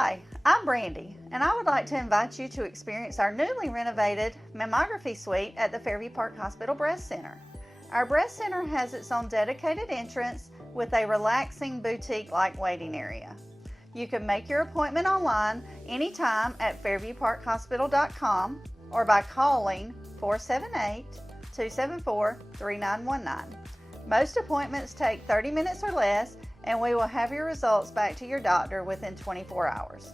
Hi, I'm Brandy, and I would like to invite you to experience our newly renovated mammography suite at the Fairview Park Hospital Breast Center. Our breast center has its own dedicated entrance with a relaxing boutique-like waiting area. You can make your appointment online anytime at fairviewparkhospital.com or by calling 478-274-3919. Most appointments take 30 minutes or less, and we will have your results back to your doctor within 24 hours.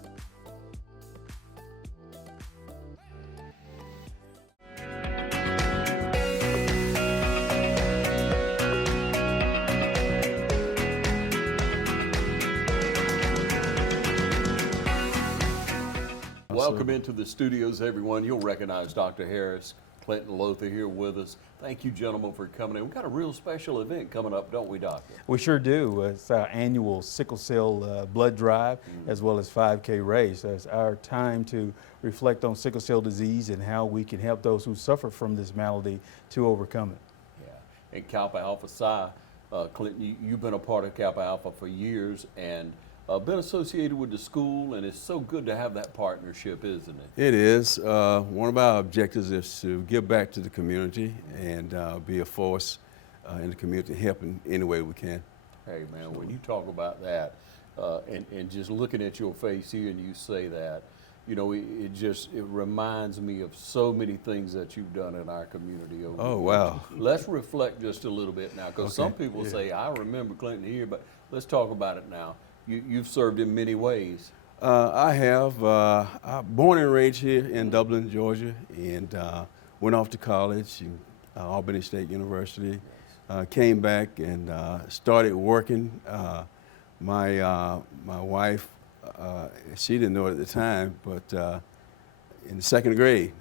Welcome into the studios, everyone. You'll recognize Dr. Harris, Clint, and Lowther here with us. Thank you, gentlemen, for coming in. We've got a real special event coming up, don't we, Doctor? We sure do. It's our annual sickle cell blood drive as well as 5K race. It's our time to reflect on sickle cell disease and how we can help those who suffer from this malady to overcome it. Yeah, and Kappa Alpha Psi, Clint, you've been a part of Kappa Alpha for years and been associated with the school, and it's so good to have that partnership, isn't it? It is. One of our objectives is to give back to the community and be a force in the community, help in any way we can. Hey, man, when you talk about that, and just looking at your face here and you say that, you know, it reminds me of so many things that you've done in our community over the years. Wow. Let's reflect just a little bit now, because some people say, I remember Clinton here, but let's talk about it now. You've served in many ways. I have. I'm born and raised here in Dublin, Georgia, and went off to college in Albany State University. Came back and started working. My wife, she didn't know it at the time, but in the second grade,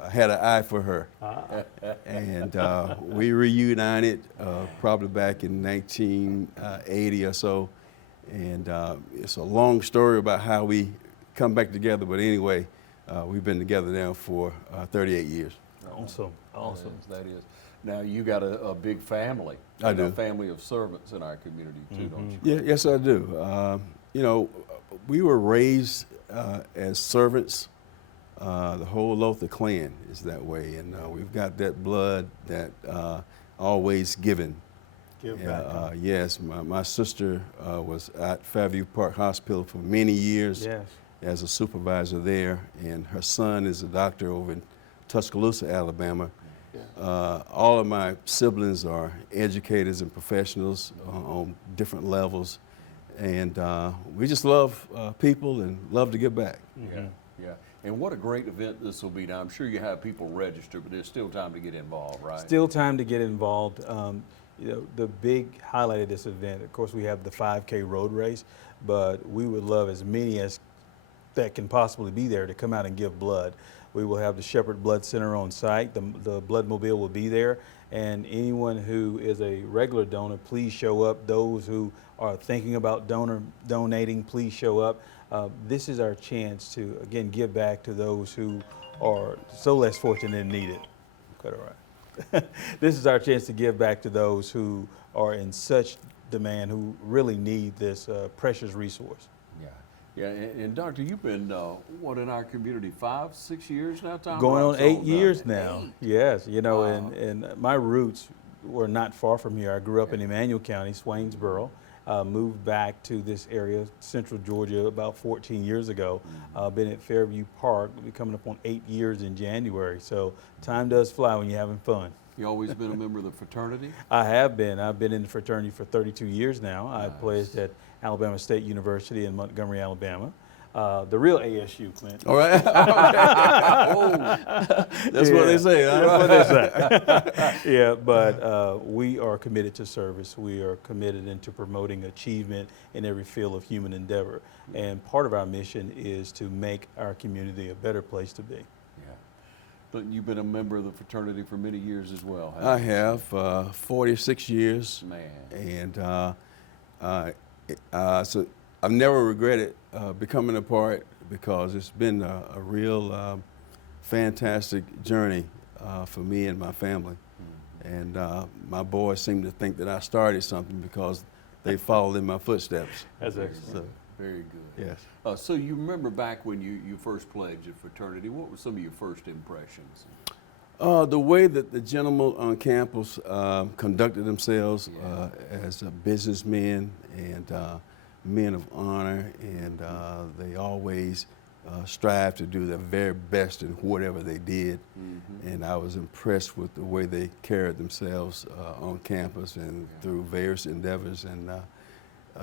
I had an eye for her. And we reunited probably back in 1980 or so. And it's a long story about how we come back together, but anyway, we've been together now for 38 years. Awesome. Awesome. That is. Now, you got a big family. I do. A family of servants in our community, too, don't you? Yeah, yes, I do. You know, we were raised as servants. The whole Lowther clan is that way, and we've got that blood that always given. Yes, my sister was at Fairview Park Hospital for many years as a supervisor there, and her son is a doctor over in Tuscaloosa, Alabama. All of my siblings are educators and professionals on different levels, and we just love people and love to give back. Yeah. And what a great event this will be. Now, I'm sure you have people register, but there's still time to get involved, right? Still time to get involved. You know, the big highlight of this event, of course, we have the 5K road race, but we would love as many as that can possibly be there to come out and give blood. We will have the Shepherd Blood Center on site. The blood mobile will be there, and anyone who is a regular donor, please show up. Those who are thinking about donating, please show up. This is our chance to, again, give back to those who are so less fortunate and need it. Cut it right. This is our chance to give back to those who are in such demand, who really need this precious resource. Yeah, and Doctor, you've been, what, in our community, 5, 6 years now, Tom? Going on 8 years now. Yes, you know, and my roots were not far from here. I grew up in Emmanuel County, Swainsboro. Moved back to this area, Central Georgia, about 14 years ago. Been at Fairview Park, we'll be coming up on 8 years in January. So time does fly when you're having fun. You always been a member of the fraternity? I have been. I've been in the fraternity for 32 years now. Nice. I pledged at Alabama State University in Montgomery, Alabama. The real ASU, Clint. All right. That's what they say. Huh? That's what they say. Yeah, but we are committed to service. We are committed into promoting achievement in every field of human endeavor. And part of our mission is to make our community a better place to be. Yeah. But you've been a member of the fraternity for many years as well, haven't I you? have 46 years. Man. And so I've never regretted becoming a part, because it's been a real fantastic journey for me and my family. And my boys seem to think that I started something because they followed in my footsteps. That's excellent. Very good. Yes. So you remember back when you first pledged a fraternity, what were some of your first impressions? The way that the gentlemen on campus conducted themselves as businessmen and men of honor, and they always strive to do their very best in whatever they did. And I was impressed with the way they carried themselves on campus and through various endeavors, and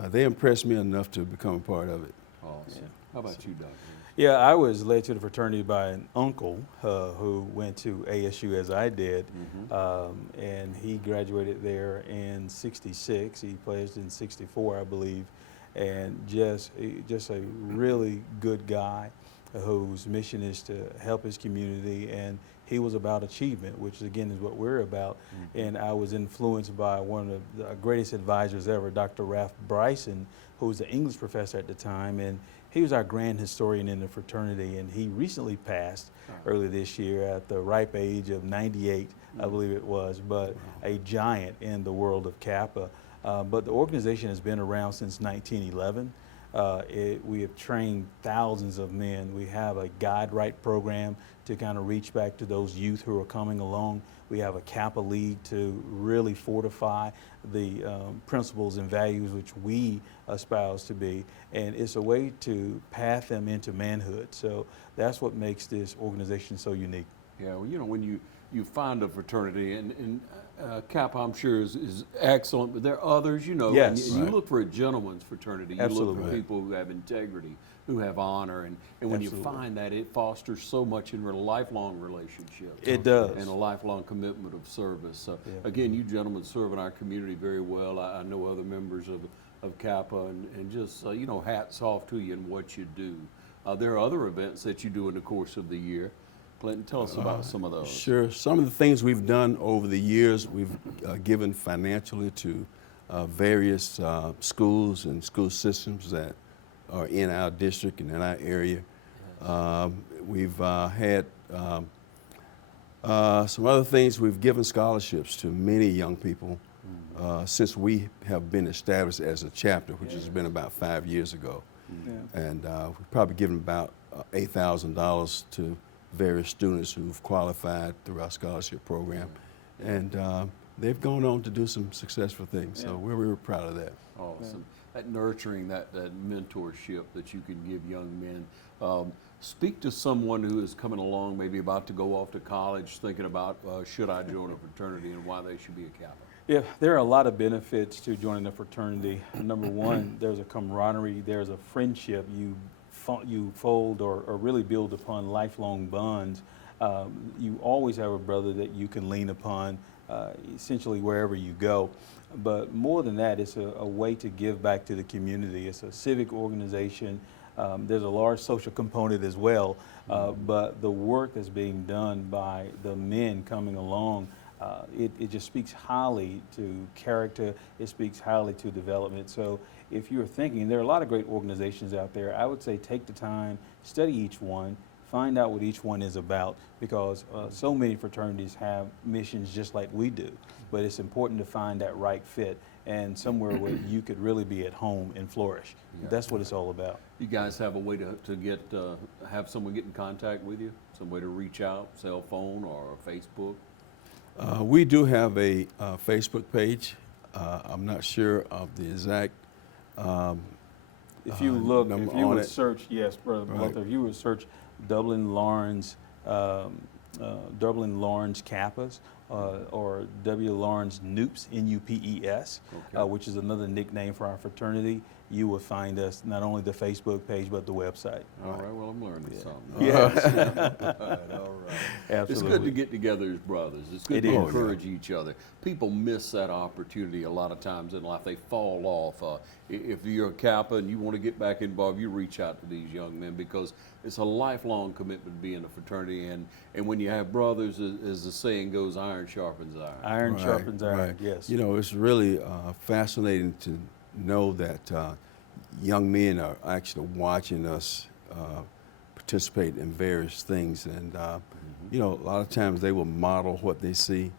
they impressed me enough to become a part of it. Awesome. How about you, Doug? Yeah, I was led to the fraternity by an uncle who went to ASU as I did, and he graduated there in '66. He pledged in '64, I believe, and just a really good guy whose mission is to help his community, and he was about achievement, which again is what we're about. And I was influenced by one of the greatest advisors ever, Dr. Ralph Bryson, who was the English professor at the time, and he was our grand historian in the fraternity, and he recently passed early this year at the ripe age of 98, I believe it was, but a giant in the world of Kappa. But the organization has been around since 1911. We have trained thousands of men. We have a guide right program to kind of reach back to those youth who are coming along. We have a Kappa League to really fortify the principles and values which we espouse to be, and it's a way to path them into manhood. So that's what makes this organization so unique. Yeah, well, you know, when you find a fraternity, and Kappa, I'm sure, is excellent, but there are others, you know. Yes. And you look for a gentleman's fraternity. You Absolutely. look for people who have integrity, who have honor, and when Absolutely. you find that, it fosters so much in lifelong relationships. It does. And a lifelong commitment of service. So, Yeah. again, you gentlemen serve in our community very well. I know other members of Kappa, and just, you know, hats off to you and what you do. There are other events that you do in the course of the year. Clinton, tell us about some of those. Sure. Some of the things we've done over the years, we've given financially to various schools and school systems that are in our district and in our area. We've had some other things. We've given scholarships to many young people since we have been established as a chapter, which has been about 5 years ago. And we've probably given about $8,000 to various students who've qualified through our scholarship program. And they've gone on to do some successful things. So we're really proud of that. Awesome. That nurturing, that mentorship that you can give young men. Speak to someone who is coming along, maybe about to go off to college, thinking about should I join a fraternity and why they should be a Kappa. Yeah, there are a lot of benefits to joining a fraternity. Number one, there's a camaraderie, there's a friendship. You fold or really build upon lifelong bonds. You always have a brother that you can lean upon essentially wherever you go. But more than that, it's a way to give back to the community. It's a civic organization. There's a large social component as well, but the work that's being done by the men coming along, it just speaks highly to character. It speaks highly to development. So if you're thinking, there are a lot of great organizations out there, I would say take the time, study each one, find out what each one is about, because so many fraternities have missions just like we do. But it's important to find that right fit and somewhere where you could really be at home and flourish. Yeah. That's what it's all about. You guys have a way to get have someone get in contact with you? Some way to reach out, cell phone or Facebook? We do have a Facebook page. I'm not sure of the exact If you look, number if you on would it. search, yes, Brother Right. Lowther, if you would search Dublin Lawrence Kappas or W. Lawrence Nupes, N-U-P-E-S, Okay. which is another nickname for our fraternity, you will find us not only the Facebook page, but the website. All right, well, I'm learning something. Yes. All right, all right. Absolutely. It's good to get together as brothers. It's good It to is. encourage each other. People miss that opportunity a lot of times in life. They fall off. If you're a Kappa and you want to get back involved, you reach out to these young men because it's a lifelong commitment to be in a fraternity. And when you have brothers, as the saying goes, iron sharpens iron. Iron Right, sharpens iron, right. yes. You know, it's really fascinating to know that young men are actually watching us participate in various things. And, you know, a lot of times they will model what they see,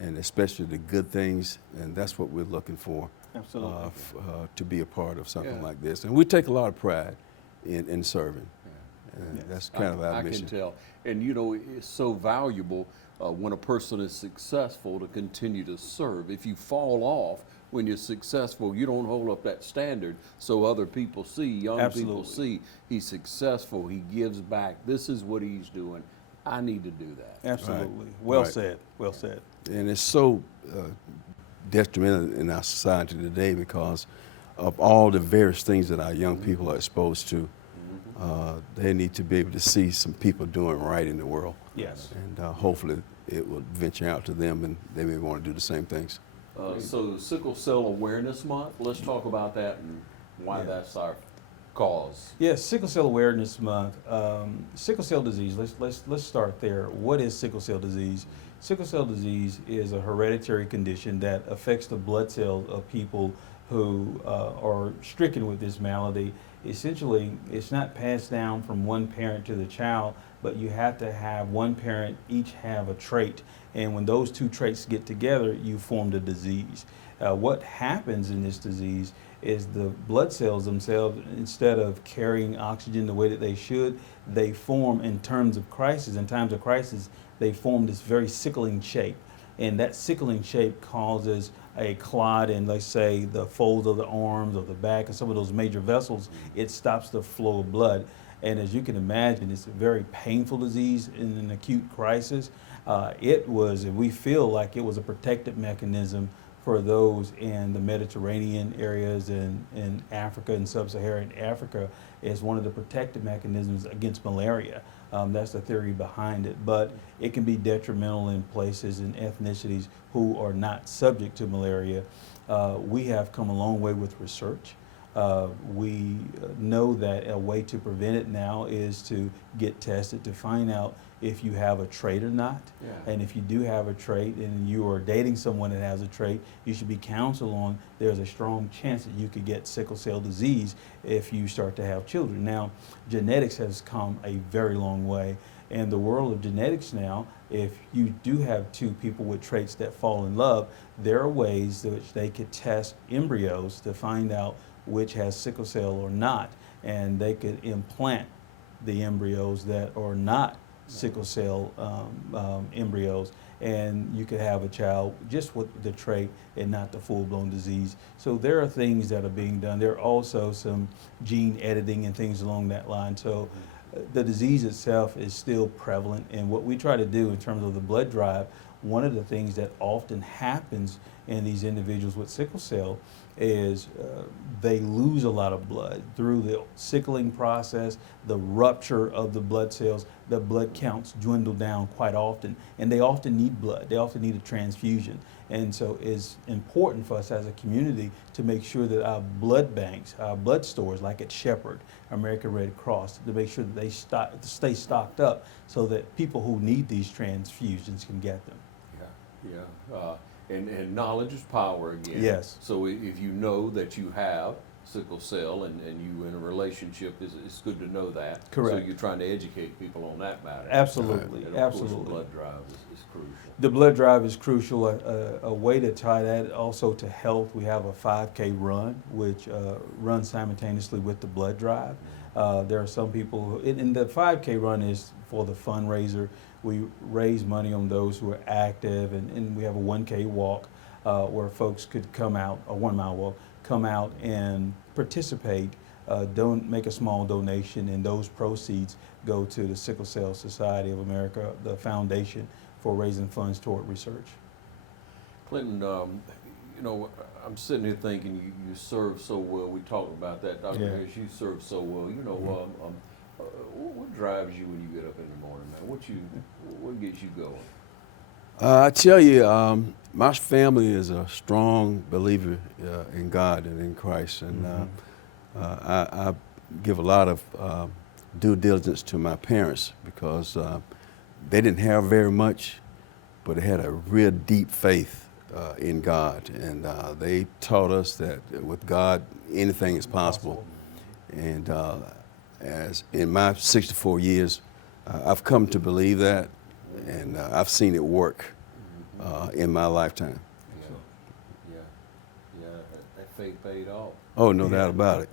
and especially the good things, and that's what we're looking for. Absolutely. To be a part of something Yeah. like this. And we take a lot of pride in serving. And Yes. that's kind of our I mission. can tell. And you know, it's so valuable when a person is successful to continue to serve. If you fall off when you're successful, you don't hold up that standard so other people see, young people Absolutely. see he's successful, he gives back, this is what he's doing. I need to do that. Absolutely. Well Right. said. Well said. And it's so detrimental in our society today because of all the various things that our young people are exposed to. They need to be able to see some people doing right in the world. Yes. And hopefully it will venture out to them and they may want to do the same things. So Sickle Cell Awareness Month, let's talk about that and why Yeah. that's our cause. Yes, Sickle Cell Awareness Month. Sickle cell disease. Let's start there. What is sickle cell disease? Sickle cell disease is a hereditary condition that affects the blood cells of people who are stricken with this malady. Essentially, it's not passed down from one parent to the child, but you have to have one parent each have a trait. And when those two traits get together, you form the disease. What happens in this disease is the blood cells themselves, instead of carrying oxygen the way that they should, they form in times of crisis. In times of crisis, they form this very sickling shape. And that sickling shape causes a clot in, let's say, the folds of the arms or the back and some of those major vessels. It stops the flow of blood. And as you can imagine, it's a very painful disease in an acute crisis. We feel like it was a protective mechanism for those in the Mediterranean areas and in Africa and sub-Saharan Africa. Is one of the protective mechanisms against malaria. That's the theory behind it. But it can be detrimental in places and ethnicities who are not subject to malaria. We have come a long way with research. We know that a way to prevent it now is to get tested to find out if you have a trait or not. Yeah. And if you do have a trait and you are dating someone that has a trait, you should be counseled on there's a strong chance that you could get sickle cell disease if you start to have children. Now, genetics has come a very long way. In the world of genetics now, if you do have two people with traits that fall in love, there are ways in which they could test embryos to find out which has sickle cell or not. And they could implant the embryos that are not sickle cell embryos, and you could have a child just with the trait and not the full-blown disease. So there are things that are being done. There are also some gene editing and things along that line. So the disease itself is still prevalent, and what we try to do in terms of the blood drive, one of the things that often happens in these individuals with sickle cell is they lose a lot of blood through the sickling process, the rupture of the blood cells. The blood counts dwindle down quite often, and they often need blood. They often need a transfusion. And so it's important for us as a community to make sure that our blood banks, our blood stores, like at Shepherd, American Red Cross, to make sure that they stay stocked up so that people who need these transfusions can get them. Yeah. And knowledge is power again. Yes. So if you know that you have sickle cell and you in a relationship, it's good to know that. Correct. So you're trying to educate people on that matter. Absolutely, And of absolutely. course, blood drive is crucial. The blood drive is crucial. A way to tie that also to health, we have a 5K run, which runs simultaneously with the blood drive. There are some people, and the 5K run is for the fundraiser. We raise money on those who are active, and we have a 1K walk where folks could come out, a 1 mile walk, come out and participate, make a small donation, and those proceeds go to the Sickle Cell Society of America, the foundation for raising funds toward research. Clinton, you know, I'm sitting here thinking you serve so well. We talked about that, Dr. Yeah. Harris. You serve so well. You know, what drives you when you get up in the morning, man? What gets you going? I tell you, my family is a strong believer in God and in Christ, and I give a lot of due diligence to my parents because they didn't have very much, but they had a real deep faith in God, and they taught us that with God anything is possible. And as in my 64 years, I've come to believe that, and I've seen it work in my lifetime. Yeah. faith paid off. Oh, no doubt about it.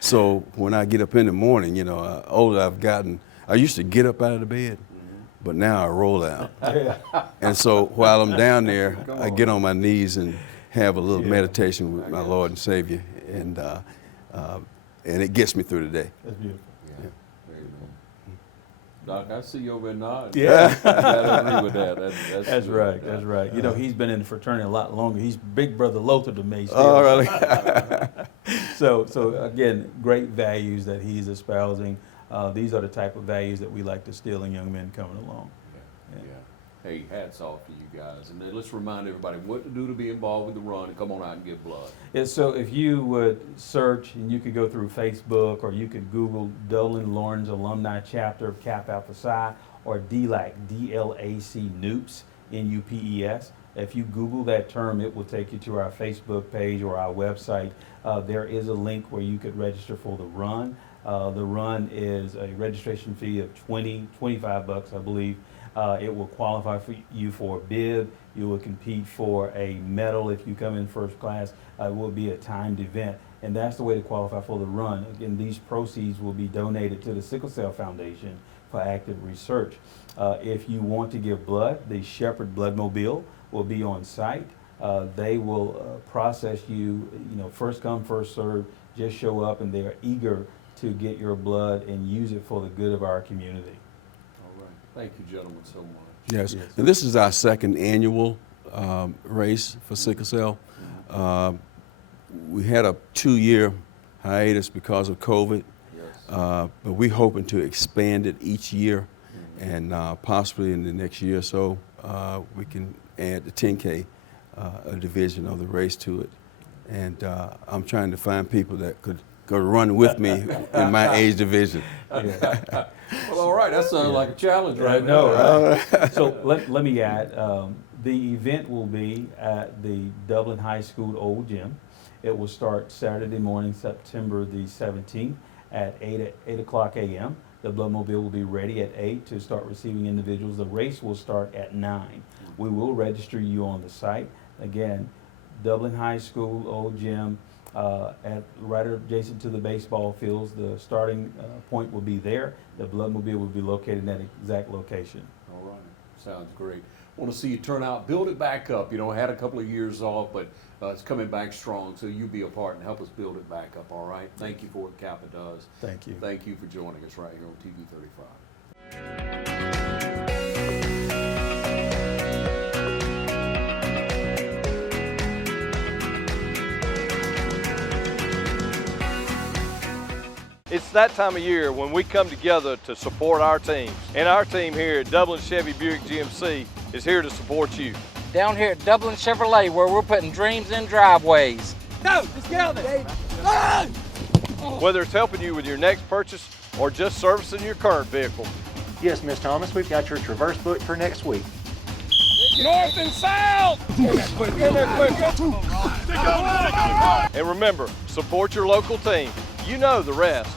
So when I get up in the morning, you know, older I've gotten, I used to get up out of the bed, but now I roll out. And so while I'm down there, I get on my knees and have a little meditation with my Lord and Savior, and it gets me through the day. That's beautiful. Yeah. Doc, I see you over there nodding. Yeah. I agree with that. That's good. right. That's right. You know, he's been in the fraternity a lot longer. He's big brother Lowther to me still. Oh, really? So again, great values that he's espousing. These are the type of values that we like to instill in young men coming along. Yeah. Hey, hats off to you guys. And then let's remind everybody what to do to be involved with the run and come on out and give blood. Yeah, so if you would search, and you could go through Facebook, or you could Google Dublin Lawrence Alumni Chapter of Kappa Alpha Psi, or DLAC, D-L-A-C, NUPES, N-U-P-E-S. If you Google that term, it will take you to our Facebook page or our website. There is a link where you could register for the run. The run is a registration fee of $25, I believe. It will qualify for you for a bib. You will compete for a medal if you come in first class. It will be a timed event, and that's the way to qualify for the run. Again, these proceeds will be donated to the Sickle Cell Foundation for active research. If you want to give blood, the Shepherd Bloodmobile will be on site. They will process you, first come, first serve. Just show up, and they are eager to get your blood and use it for the good of our community. All right. Thank you, gentlemen, so much. Yes. And this is our second annual race for sickle cell. We had a 2-year hiatus because of COVID, but we're hoping to expand it each year, and possibly in the next year or so, we can add the 10K, a division of the race to it. And I'm trying to find people that could go run with me in my age division. Well, all right. That sounds like a challenge, right? No, right? So let me add, the event will be at the Dublin High School Old Gym. It will start Saturday morning, September the 17th at 8 o'clock a.m. The Bloodmobile will be ready at 8 to start receiving individuals. The race will start at 9. We will register you on the site. Again, Dublin High School Old Gym, right adjacent to the baseball fields. The starting point will be there. The Bloodmobile will be located in that exact location. All right. Sounds great. Want to see you turn out, build it back up. Had a couple of years off, but it's coming back strong. So you be a part and help us build it back up. All right. Thank you for what Kappa does. Thank you. Thank you for joining us right here on TV 35. It's that time of year when we come together to support our teams. And our team here at Dublin Chevy Buick GMC is here to support you. Down here at Dublin Chevrolet, where we're putting dreams in driveways. No, let's get on there. Whether it's helping you with your next purchase or just servicing your current vehicle. Yes, Miss Thomas, we've got your Traverse booked for next week. North and south! And remember, support your local team. You know the rest.